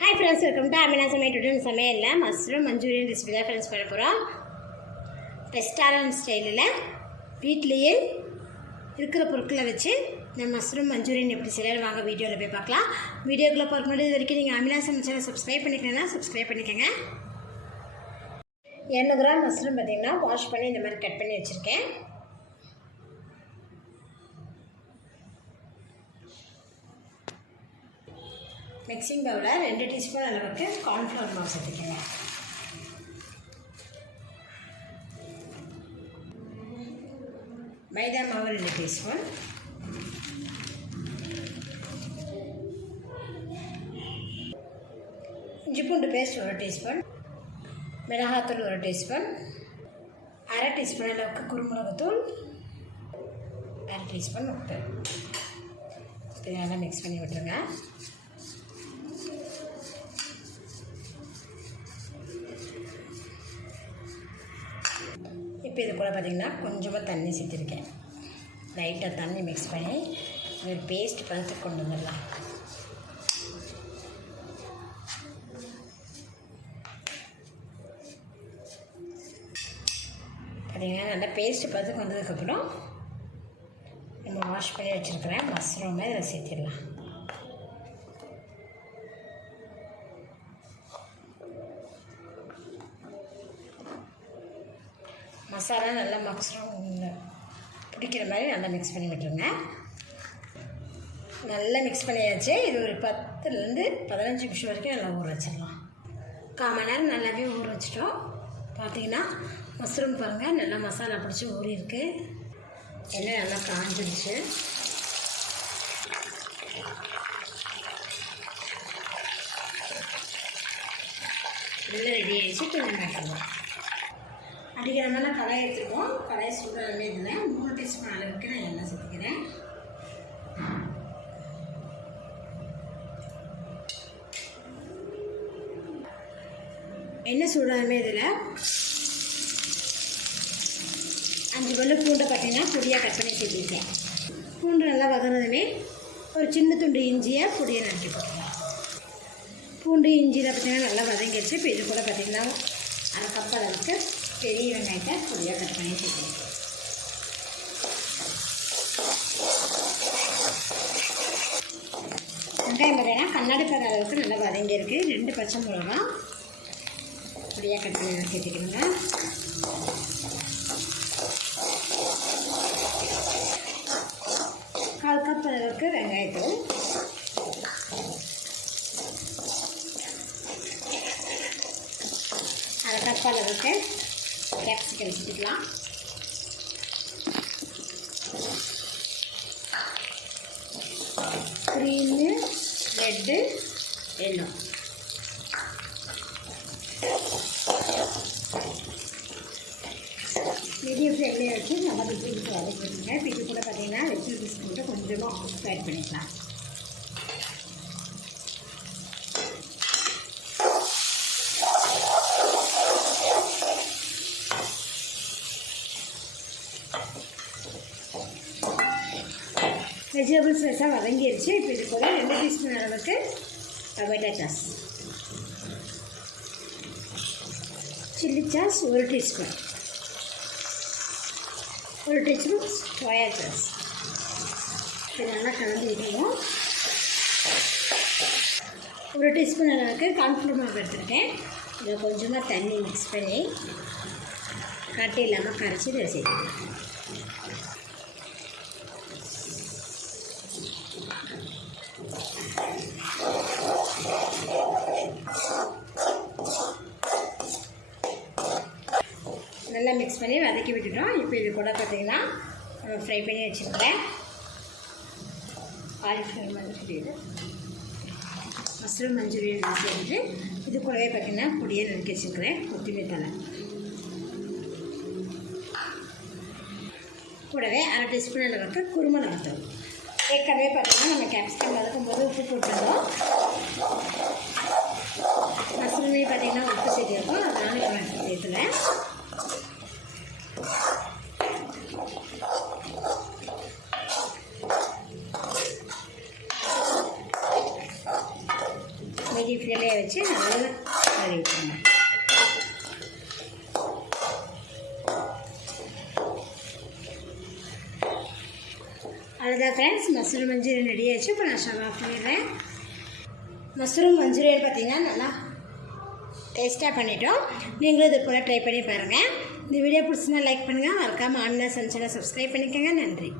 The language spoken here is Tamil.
Hi friends, welcome to Amina Today Samayella mushroom manchurian recipe da friends பண்ண போறோம். ரெஸ்டாரன்ட் ஸ்டைல்ல வீட்லயே இருக்கிற பொருட்களை வச்சு நம்ம மஷ்ரூம் மஞ்சூரியன் எப்படி செய்யலாம் வாங்க வீடியோல போய் பார்க்கலாம். வீடியோக்குள்ள போறதுக்கு முன்னாடி வரைக்கும் நீங்க அமினா சேனலை சப்ஸ்கிரைப் பண்ணிக்கலனா சப்ஸ்கிரைப் பண்ணிக்கங்க. 200 கிராம் மஷ்ரூம் பாத்தீங்கன்னா வாஷ் பண்ணி இந்த மாதிரி கட் பண்ணி வச்சிருக்கேன். மிக்சிங் பவுலில் 2 டீஸ்பூன் அளவுக்கு கார்ன்ஃப்ளவர் மாவு சேர்த்துக்கங்க. மைதா மாவு 2 டீஸ்பூன், இஞ்சி பூண்டு பேஸ்ட் 1 டீஸ்பூன், மிளகாத்தூள் 1 டீஸ்பூன், 1/2 டீஸ்பூன் அளவுக்கு குருமிளகுத்தூள், 1/2 டீஸ்பூன் உப்பு. இதை நல்லா மிக்ஸ் பண்ணி விட்டுருங்க. இப்போ இது கூட பார்த்திங்கன்னா கொஞ்சமாக தண்ணி சேர்த்துருக்கேன். லைட்டாக தண்ணி மிக்ஸ் பண்ணி ஒரு பேஸ்ட் பதத்துக்கு கொண்டு வந்துடலாம். பார்த்திங்கன்னா நல்லா பேஸ்ட் பதத்துக்கு வந்ததுக்கப்புறம் நம்ம வாஷ் பண்ணி வச்சுருக்கிறேன் மஷ்ரூமை இதில் சேர்த்திடலாம். மசாலா நல்லா மஷ்ரூம் பிடிக்கிற மாதிரி நல்லா மிக்ஸ் பண்ணி விட்டுருங்க. நல்லா மிக்ஸ் பண்ணியாச்சு. இது ஒரு 10லேருந்து 15 நிமிஷம் வரைக்கும் நல்லா ஊற வச்சிடலாம். 1/4 மணி நேரம் நல்லாவே ஊற வச்சிட்டோம். பார்த்தீங்கன்னா மஷ்ரூம் பாருங்கள் நல்லா மசாலா பிடிச்சி ஊறி இருக்குது. எண்ணெய் நல்லா காஞ்சிடுச்சு. நல்லா ரெடி ஆகிடுச்சு. கொஞ்சம் மேட்டலாம் அடிக்கிற மாதிரி கடாய் எடுத்துருக்கோம். கடாய் சூடாகவே இதில் 3 டீஸ்பூன் அளவுக்கு நான் எண்ணெய் சேர்த்துக்கிறேன். எண்ணெய் சூடாகவே இதில் 5 பல்லு பூண்டை பார்த்தீங்கன்னா பொடியாக கட் பண்ணி சேர்த்துருக்கேன். பூண்டு நல்லா வதனதுமே ஒரு சின்ன துண்டு இஞ்சியை பொடியை நறுக்கி போட்டுருக்கேன். பூண்டு இஞ்சியில் பார்த்தீங்கன்னா நல்லா வதங்கிடுச்சு. இப்போ இது கூட பார்த்திங்கன்னா 1/2 கப் அளவுக்கு பெரிய வெங்காயத்தை பொடியாக கட் பண்ணி சேர்த்துக்கணும். வெங்காயம் பார்த்தீங்கன்னா கண்ணாடி பத அளவுக்கு நல்லா வதங்கியிருக்கு. 2 பச்சை மிளகா பொடியாக கட் பண்ணி சேர்த்துக்கணுங்க. கால் கப் அளவுக்கு வெங்காயத்தூள், அரை கப் அளவுக்கு கேப்சிகம் வச்சுக்கலாம். Green, red, yellow. மீடியம் ஃப்ளேம்லேயே வச்சு நல்லா வெஜிடபிள்ஸ் வதக்கிடுங்க. இப்போ இது கூட பார்த்தீங்கன்னா வெஜிடபிள்ஸ் மட்டும் கொஞ்சமாக உப்பு ஆட் பண்ணிக்கலாம். வெஜிடபிள்ஸ் லேசாக வதங்கிடுச்சு. இப்போ இது கூட 2 டீஸ்பூன் அளவுக்கு tomato sauce, chilli sauce 1 teaspoon, 1 teaspoon soya sauce. இது நல்லா கலந்து விடுவோம். 1 டீஸ்பூன் அளவுக்கு கார்ன்ஃப்ளவர் மாவு எடுத்துருக்கேன். இதில் கொஞ்சமாக தண்ணி மிக்ஸ் பண்ணி கட்டி இல்லாமல் கரைச்சி இதை சேர்த்துக்கலாம். நல்லா மிக்ஸ் பண்ணி வதக்கி விட்டுட்டோம். இப்போ இது கூட பார்த்திங்கன்னா ஃப்ரை பண்ணி வச்சுருக்கிறேன் காலிஃப்ளவர் மஞ்சூரியன் மஷ்ரூம் மஞ்சூரியன் சேர்த்து இது கூடவே பார்த்திங்கன்னா பொடியை நறுக்கி வச்சுருக்கிறேன். கொத்தமல்லி தழை கூடவே 1/2 டீஸ்பூன் அளவுக்கு குருமிளகுத்தூள். ஏற்கனவே பார்த்திங்கன்னா நம்ம கேப்சிகம் வதக்கும்போது உப்பு போட்டுருந்தோம். மஷ்ரூமே பார்த்திங்கன்னா உப்பு சேர்த்திருக்கோம். அதனால நான் சேர்த்துவேன். மீடியம் கரண்டிலே வச்சு நல்லா கறி விட்டுருங்க. அவ்வளோதான் ஃப்ரெண்ட்ஸ், மஷ்ரூம் மஞ்சூரியன் ரெடி ஆகிடுச்சு. இப்போ நான் ஸ்டவ் ஆஃப் பண்ணிடுறேன். மஷ்ரூம் மஞ்சூரியன் பார்த்திங்கன்னா நல்லா டேஸ்ட்டாக பண்ணிட்டோம். நீங்களும் இது போல் ட்ரை பண்ணி பாருங்கள். இந்த வீடியோ பிடிச்சினா லைக் பண்ணுங்கள். மறக்காமல் ஆன்லைன் சமைச்சலை சப்ஸ்கிரைப் பண்ணிக்கோங்க. நன்றி.